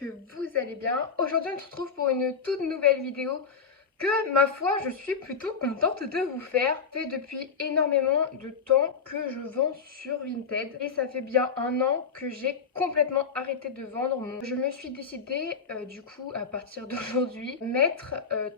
que vous allez bien. Aujourd'hui on se retrouve pour une toute nouvelle vidéo que ma foi je suis plutôt contente de vous faire. Ça fait depuis énormément de temps que je vends sur Vinted et ça fait bien un an que j'ai complètement arrêté de vendre. Je me suis décidée du coup à partir d'aujourd'hui mettre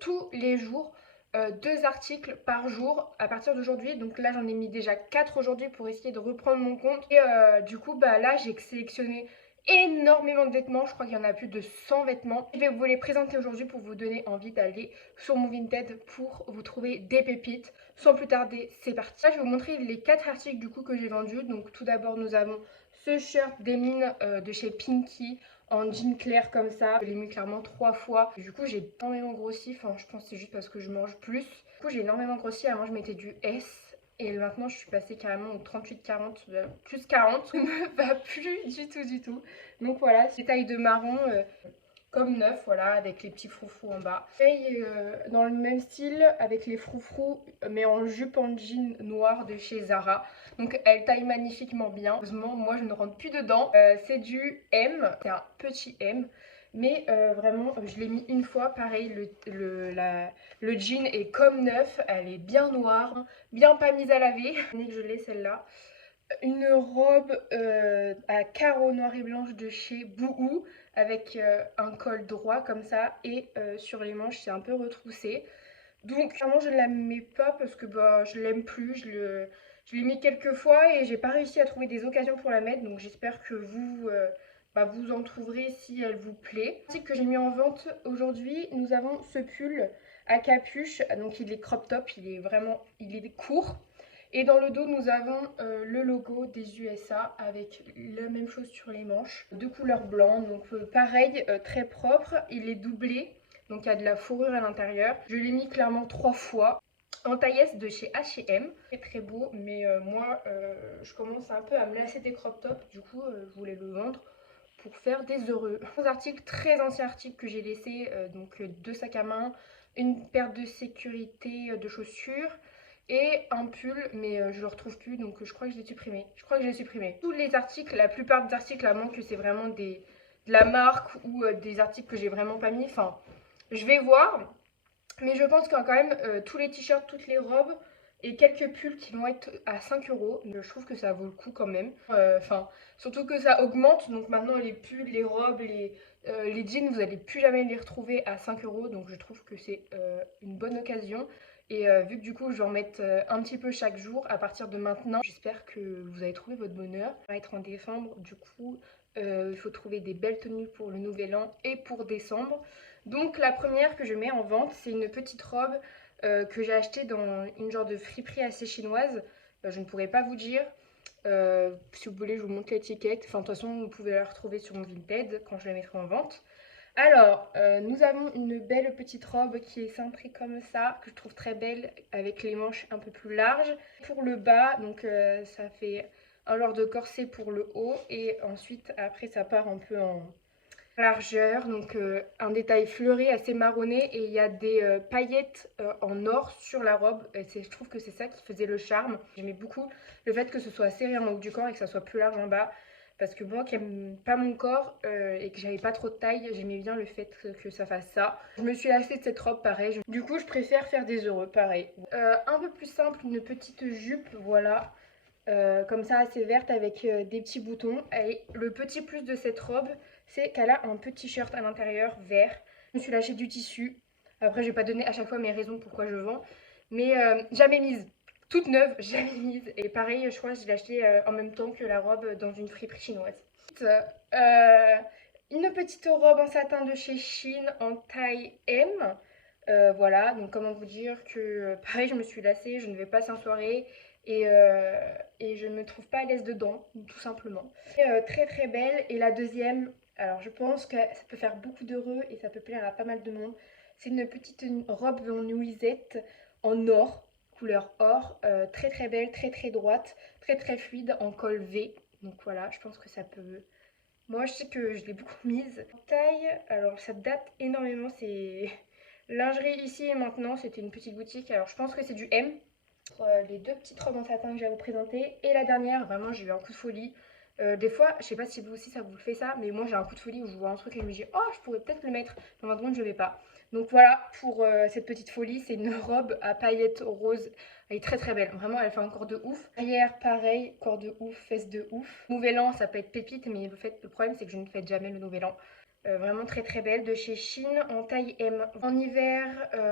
tous les jours 2 articles par jour à partir d'aujourd'hui. Donc là j'en ai mis déjà 4 aujourd'hui pour essayer de reprendre mon compte. Et du coup bah là j'ai sélectionné énormément de vêtements, je crois qu'il y en a plus de 100 vêtements. Je vais vous les présenter aujourd'hui pour vous donner envie d'aller sur mon Vinted pour vous trouver des pépites. Sans plus tarder, c'est parti. Là, je vais vous montrer les 4 articles du coup que j'ai vendus. Donc tout d'abord, nous avons ce shirt des mines de chez Pinky en jean clair comme ça. Je l'ai mis clairement 3 fois. Du coup, j'ai énormément grossi. Enfin, je pense que c'est juste parce que je mange plus. Du coup, j'ai énormément grossi. Avant, je mettais du S. Et maintenant, je suis passée carrément au 38-40, plus 40. Ça ne me va plus du tout, du tout. Donc voilà, c'est taille de marron comme neuf, voilà, avec les petits froufrous en bas. Et dans le même style, avec les froufrous, mais en jupe en jean noir de chez Zara. Donc elle taille magnifiquement bien. Heureusement, moi je ne rentre plus dedans. C'est du M, c'est un petit M. Mais vraiment, je l'ai mis une fois, pareil, le jean est comme neuf, elle est bien noire, bien pas mise à laver. Je l'ai celle-là. Une robe à carreaux noirs et blanches de chez Boohoo avec un col droit comme ça et sur les manches c'est un peu retroussé. Donc clairement je ne la mets pas parce que bah, je l'aime plus, je l'ai mis quelques fois et j'ai pas réussi à trouver des occasions pour la mettre, donc j'espère que vous, vous en trouverez si elle vous plaît. L'article que j'ai mis en vente aujourd'hui, nous avons ce pull à capuche, donc il est crop top, il est court. Et dans le dos, nous avons le logo des USA avec la même chose sur les manches, de couleur blanc, donc pareil, très propre. Il est doublé, donc il y a de la fourrure à l'intérieur. Je l'ai mis clairement 3 fois. En taille S de chez H&M, c'est très beau, mais moi je commence un peu à me lasser des crop tops, du coup je voulais le vendre pour faire des heureux. Un article, très ancien article que j'ai laissé, donc 2 sacs à main, une paire de sécurité de chaussures et un pull, mais je le retrouve plus, donc je crois que je l'ai supprimé. Je crois que j'ai supprimé. Tous les articles, la plupart des articles, à moins que c'est vraiment de la marque ou des articles que j'ai vraiment pas mis, enfin, je vais voir. Mais je pense qu'il y a quand même tous les t-shirts, toutes les robes et quelques pulls qui vont être à 5 euros. Je trouve que ça vaut le coup quand même. Enfin, surtout que ça augmente. Donc maintenant, les pulls, les robes, les jeans, vous n'allez plus jamais les retrouver à 5 euros. Donc je trouve que c'est une bonne occasion. Et vu que du coup, je vais en mettre un petit peu chaque jour à partir de maintenant, j'espère que vous avez trouvé votre bonheur. Ça va être en décembre. Du coup, il faut trouver des belles tenues pour le nouvel an et pour décembre. Donc la première que je mets en vente, c'est une petite robe que j'ai achetée dans une genre de friperie assez chinoise. Je ne pourrais pas vous dire. Si vous voulez, je vous montre l'étiquette. Enfin, de toute façon, vous pouvez la retrouver sur mon Vinted quand je la mettrai en vente. Alors, nous avons une belle petite robe qui est cintrée comme ça, que je trouve très belle, avec les manches un peu plus larges. Pour le bas, donc ça fait un genre de corset pour le haut. Et ensuite, après, ça part un peu en largeur, donc un détail fleuri assez marronné et il y a des paillettes en or sur la robe et je trouve que c'est ça qui faisait le charme. J'aimais beaucoup le fait que ce soit serré en haut du corps et que ça soit plus large en bas parce que moi qui aime pas mon corps et que j'avais pas trop de taille, j'aimais bien le fait que ça fasse ça. Je me suis lassée de cette robe pareil, du coup je préfère faire des heureux pareil. Un peu plus simple, une petite jupe, voilà. Comme ça assez verte avec des petits boutons. Et le petit plus de cette robe, c'est qu'elle a un petit shirt à l'intérieur vert. Je me suis lâché du tissu. Après, je vais pas donner à chaque fois mes raisons pourquoi je vends. Mais jamais mise. Toute neuve, jamais mise. Et pareil, je crois que je l'ai acheté en même temps que la robe dans une friperie chinoise. Euh, une petite robe en satin de chez Shein en taille M. Voilà, donc comment vous dire que pareil, je me suis lassée, je ne vais pas en soirée et je ne me trouve pas à l'aise dedans, tout simplement. Et, très très belle. Et la deuxième, alors je pense que ça peut faire beaucoup d'heureux et ça peut plaire à pas mal de monde. C'est une petite robe en nuisette en or, couleur or, très très belle, très très droite, très très fluide en col V. Donc voilà, je pense que ça peut. Moi, je sais que je l'ai beaucoup mise. Taille, alors ça date énormément, c'est lingerie ici et maintenant, c'était une petite boutique. Alors je pense que c'est du M. Les 2 petites robes en satin que j'ai à vous présenter. Et la dernière, vraiment, j'ai eu un coup de folie. Des fois, je sais pas si vous aussi ça vous fait ça, mais moi j'ai un coup de folie où je vois un truc et je me dis oh je pourrais peut-être le mettre, mais en fin de compte je vais pas. Donc voilà pour cette petite folie, c'est une robe à paillettes roses, elle est très très belle, vraiment elle fait un corps de ouf. Derrière pareil, corps de ouf, fesses de ouf. Nouvel an ça peut être pépite, mais le problème c'est que je ne fête jamais le nouvel an. Vraiment très très belle de chez Shein en taille M. En hiver,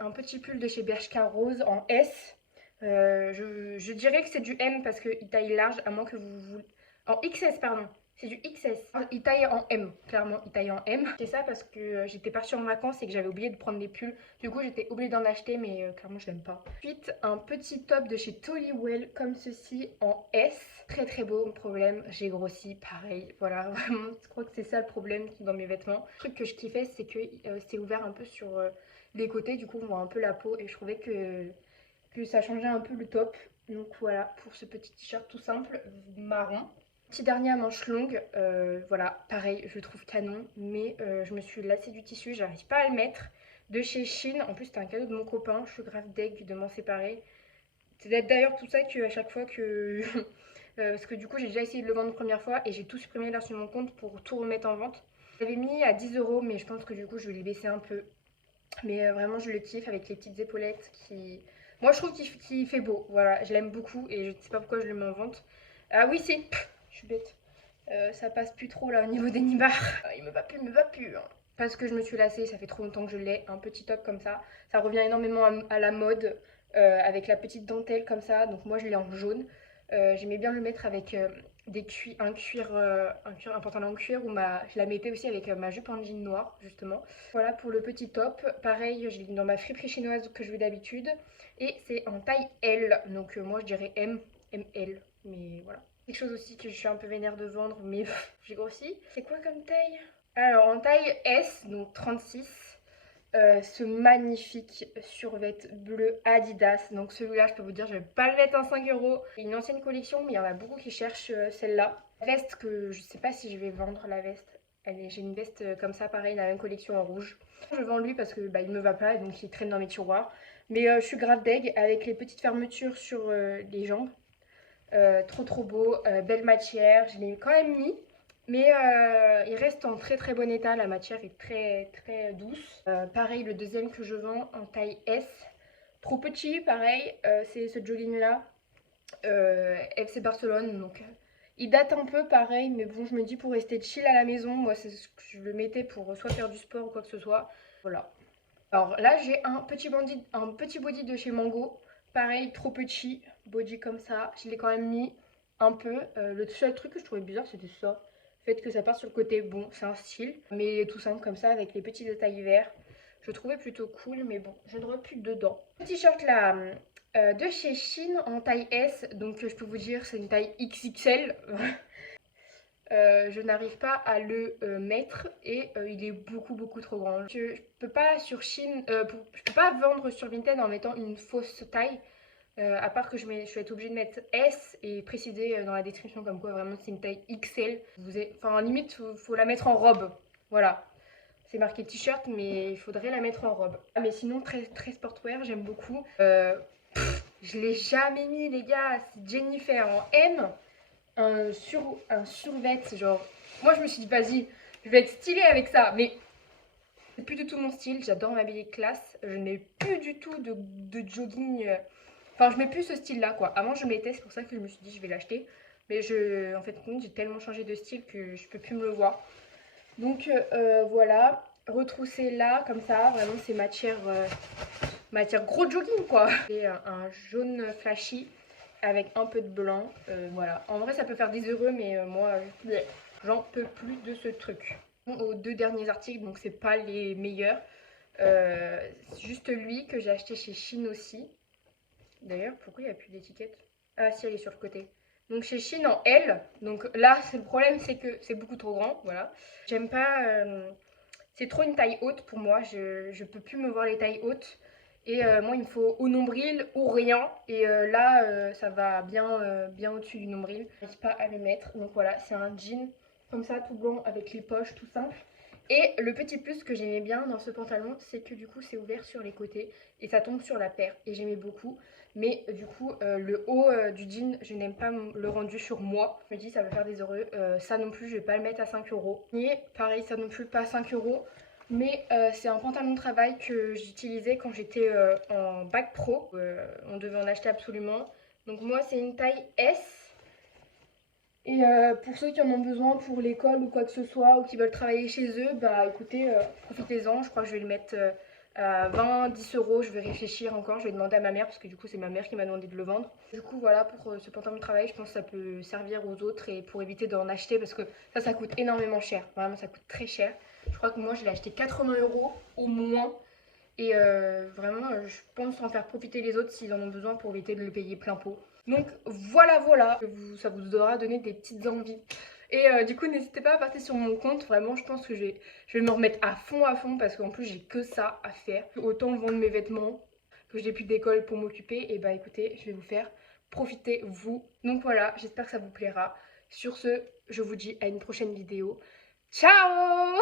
un petit pull de chez Bershka rose en S. Je dirais que c'est du M parce qu'il taille large, à moins que vous en XS, pardon. C'est du XS. Il taille en M, clairement, il taille en M. C'est ça parce que j'étais partie en vacances et que j'avais oublié de prendre des pulls. Du coup, j'étais obligée d'en acheter, mais clairement, je l'aime pas. Ensuite, un petit top de chez Tolywell, comme ceci, en S. Très très beau, problème, j'ai grossi, pareil. Voilà, vraiment, je crois que c'est ça le problème dans mes vêtements. Le truc que je kiffais, c'est que c'est ouvert un peu sur les côtés. Du coup, on voit un peu la peau et je trouvais que ça changeait un peu le top. Donc voilà, pour ce petit t-shirt tout simple, marron. Petit dernier à manches longues, voilà, pareil, je le trouve canon, mais je me suis lassée du tissu, j'arrive pas à le mettre. De chez Shein, en plus c'était un cadeau de mon copain, je suis grave deg de m'en séparer. C'est d'ailleurs tout ça qu'à chaque fois que... parce que du coup j'ai déjà essayé de le vendre une première fois et j'ai tout supprimé là sur mon compte pour tout remettre en vente. J'avais mis à 10 euros, mais je pense que du coup je vais les baisser un peu. Mais vraiment je le kiffe avec les petites épaulettes qui... Moi je trouve qu'il fait beau, voilà, je l'aime beaucoup et je ne sais pas pourquoi je le mets en vente. Ah oui c'est... Je suis bête. Ça passe plus trop là au niveau des nibards. Il me va plus, il me va plus. Hein. Parce que je me suis lassée, ça fait trop longtemps que je l'ai. Un petit top comme ça. Ça revient énormément à la mode avec la petite dentelle comme ça. Donc moi je l'ai en jaune. J'aimais bien le mettre avec un pantalon en cuir ou je la mettais aussi avec ma jupe en jean noir justement. Voilà pour le petit top. Pareil, je l'ai dans ma friperie chinoise que je veux d'habitude. Et c'est en taille L. Donc moi je dirais M, ML. Mais voilà. Quelque chose aussi que je suis un peu vénère de vendre, mais j'ai grossi. C'est quoi comme taille? Alors en taille S, donc 36, ce magnifique survêt bleu Adidas. Donc celui-là, je peux vous dire, je vais pas le mettre en 5 euros. C'est une ancienne collection, mais il y en a beaucoup qui cherchent celle-là. Veste que je sais pas si je vais vendre la veste. J'ai une veste comme ça, pareil, la même collection en rouge. Je vends lui parce que il me va pas et donc il traîne dans mes tiroirs. Mais je suis grave deg avec les petites fermetures sur les jambes. Trop trop beau, belle matière, je l'ai quand même mis. Mais il reste en très très bon état, la matière est très très douce. Pareil, le deuxième que je vends en taille S. Trop petit, pareil, c'est ce jogging là. FC Barcelone, donc il date un peu pareil, mais bon, je me dis pour rester chill à la maison, moi c'est ce que je le mettais pour soit faire du sport ou quoi que ce soit. Voilà. Alors là, j'ai un petit body de chez Mango. Pareil, trop petit, body comme ça. Je l'ai quand même mis un peu. Le seul truc que je trouvais bizarre, c'était ça. Le fait que ça part sur le côté, bon, c'est un style. Mais tout simple comme ça, avec les petits détails verts. Je trouvais plutôt cool, mais bon, je ne vois plus dedans. Le t-shirt là, de chez Shein en taille S. Donc je peux vous dire, c'est une taille XXL. Je n'arrive pas à le mettre et il est beaucoup trop grand. Je peux pas sur Shein, je peux pas vendre sur Vinted en mettant une fausse taille. À part que je vais être obligée de mettre S et préciser dans la description comme quoi vraiment c'est une taille XL. Enfin limite faut la mettre en robe. Voilà. C'est marqué t-shirt mais il faudrait la mettre en robe. Ah, mais sinon très sportwear, j'aime beaucoup. Je l'ai jamais mis les gars, c'est Jennifer en M. Un survêt, genre... Moi, je me suis dit, vas-y, je vais être stylée avec ça. Mais c'est plus du tout mon style. J'adore m'habiller classe. Je n'ai plus du tout de jogging. Enfin, je mets plus ce style-là, quoi. Avant, je mettais, c'est pour ça que je me suis dit, je vais l'acheter. Mais en fait, j'ai tellement changé de style que je peux plus me le voir. Donc, voilà. Retrousser là, comme ça. Vraiment, c'est matière gros jogging, quoi. Et un jaune flashy avec un peu de blanc, voilà. En vrai, ça peut faire 10 euros, mais moi, j'en peux plus de ce truc. Aux deux derniers articles, donc c'est pas les meilleurs. C'est juste lui que j'ai acheté chez Shein aussi. D'ailleurs, pourquoi il n'y a plus d'étiquette? Ah si, elle est sur le côté. Donc chez Shein en L. Donc là, le problème, c'est que c'est beaucoup trop grand, voilà. J'aime pas... c'est trop une taille haute pour moi, je peux plus me voir les tailles hautes. Et moi, il me faut au nombril ou rien. Et là, ça va bien au-dessus du nombril. Je n'arrive pas à le mettre. Donc voilà, c'est un jean comme ça, tout blanc, avec les poches, tout simple. Et le petit plus que j'aimais bien dans ce pantalon, c'est que du coup, c'est ouvert sur les côtés. Et ça tombe sur la paire. Et j'aimais beaucoup. Mais du coup, le haut du jean, je n'aime pas le rendu sur moi. Je me dis, ça va faire des heureux. Ça non plus, je vais pas le mettre à 5 euros. Et pareil, ça non plus, pas 5 euros. Mais c'est un pantalon de travail que j'utilisais quand j'étais en bac pro. On devait en acheter absolument. Donc moi, c'est une taille S. Et pour ceux qui en ont besoin pour l'école ou quoi que ce soit, ou qui veulent travailler chez eux, bah écoutez, profitez-en. Je crois que je vais le mettre à 20, 10 euros. Je vais réfléchir encore. Je vais demander à ma mère parce que du coup, c'est ma mère qui m'a demandé de le vendre. Du coup, voilà, pour ce pantalon de travail, je pense que ça peut servir aux autres et pour éviter d'en acheter parce que ça coûte énormément cher. Vraiment, ça coûte très cher. Je crois que moi, je l'ai acheté 80 euros au moins. Et vraiment, je pense en faire profiter les autres s'ils en ont besoin pour éviter de le payer plein pot. Donc voilà, voilà, ça vous aura donné des petites envies. Et du coup, n'hésitez pas à passer sur mon compte. Vraiment, je pense que je vais me remettre à fond parce qu'en plus, j'ai que ça à faire. Autant vendre mes vêtements que j'ai plus d'école pour m'occuper. Et bah écoutez, je vais vous faire profiter vous. Donc voilà, j'espère que ça vous plaira. Sur ce, je vous dis à une prochaine vidéo. Ciao!